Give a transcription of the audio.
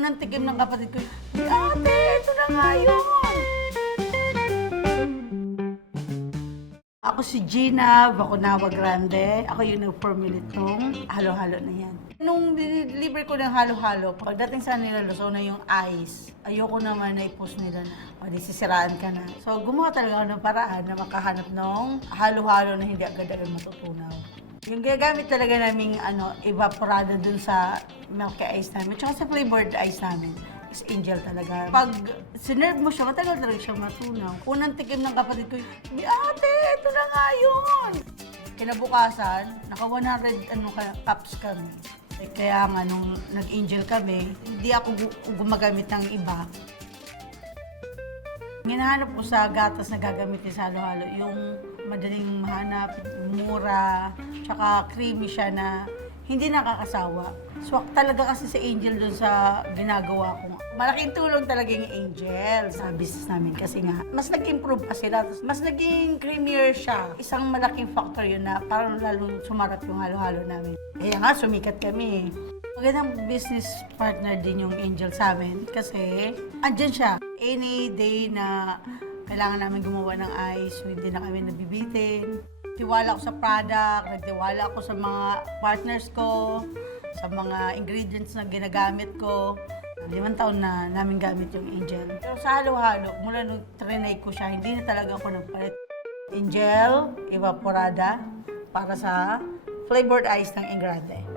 Unang tikim ng kapatid ko, ate, ito na nga yun. Ako si Gina Bacunawa Grande. Ako yung nag-formulate nung halo-halo na yan. Nung deliver ko ng halo-halo, pagdating sa nila, luso na yung ice. Ayoko naman na i-post nila na, o di sisiraan ka na. So, gumawa talaga ako ng paraan na makahanap ng halo-halo na hindi agad-agad matutunaw. Yung gagamit talaga naming ano, evaporado dun sa milky ice namin, tsaka sa flavored ice namin is angel talaga. Pag sinerve mo siya, matagal talaga siya matunaw. Unang tikim ng kapatid ko, "Di, ate, ito na nga yun! Kinabukasan, naka 100 ano, cups kami. Eh, kaya nga nung nag-angel kami, hindi ako gu- gumagamit ng iba. Hinahanap ko sa gatas na gagamitin sa halo-halo, yung madaling mahanap, mura, tsaka creamy siya na hindi nakakasawa. Swak talaga kasi si Angel dun sa ginagawa ko. Malaking tulong talaga yung Angel sa business namin kasi nga, mas nag-improve pa sila. Mas naging creamier siya. Isang malaking factor yun na parang lalo sumarap yung halo-halo namin. Kaya nga, sumikat kami. Magandang business partner din yung Angel sa amin kasi andyan siya. Any day na kailangan namin gumawa ng ice, so hindi na kami nabibitin. Tiwala ako sa product, nagtiwala ako sa mga partners ko, sa mga ingredients na ginagamit ko. Limang taon na namin gamit yung Angel. Pero sa halo-halo, mula nung trinay ko siya, hindi na talaga ako nagpalit. Angel, evaporada, para sa flavored ice ng Ingrande.